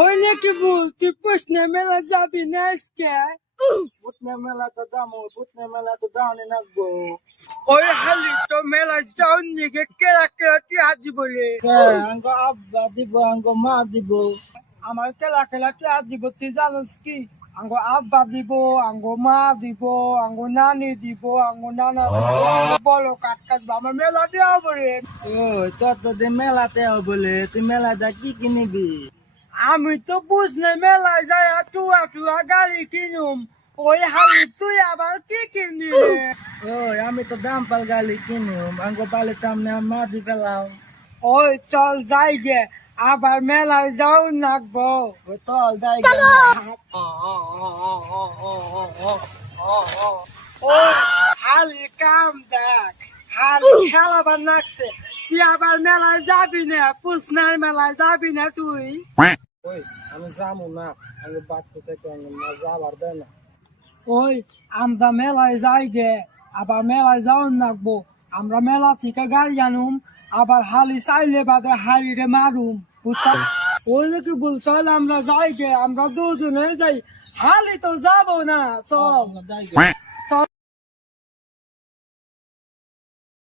ওই নাকি বল তুই পুষনে মেলা যাবি না আজকে? পুতনে মেলা তো দাম, পুতনে মেলা তো দাওনি নাকবো। ওই হালি তো মেলা যাওন নিকে কেরা কেরা তুই আজি বলে আঙ্গো আব্বা দিব, আঙ্গো মা দিব। আমার কেলা কেলা তুই আজি দিব তুই জানোস কি? আঙ্গো আব্বা দিব, আঙ্গো মা দিব, আঙ্গো নানি দিব, আঙ্গো নানা দিব, বলো কাট কাটবা আমার মেলা দেওয়া বলে। ও তোর তো যে মেলাতে বলে, তুই মেলাটা কি কিনিবি? আমি তো বুঝলে মেলায় যায় টুয়া টুয়া গাড়ি কিনুম, ওই হালি তুই আবার কি কিনবি রে? ওই আমি তো দাম পাল গালি কিনুম, আঙ্গো পালে তামনে মা দি পেলাম। ওই চল যাই গে, আবার মেলায় যাও নাকবো। ওই তল দাই ওই হালি কাম দেখ, হালি খেলাবার নাকছে, তুই আবার মেলায় যাবি না? পুষনার মেলায় যাবি না তুই? ওই আমি যাবো না, আমি বাচ্চা থেকে না যাবার দেয় না। ওই আমরা মেলায় যাই গে, আবার মেলায় যাও নাকবো। আমরা মেলা থেকে গাড়ি আনুম, আবার হালি চাইলে বাদে হালি রে মারুম, বুঝছা? ওই নাকি বল চল আমরা যাই গে, আমরা দুজনে যাই। হালি তো যাবো না, চল।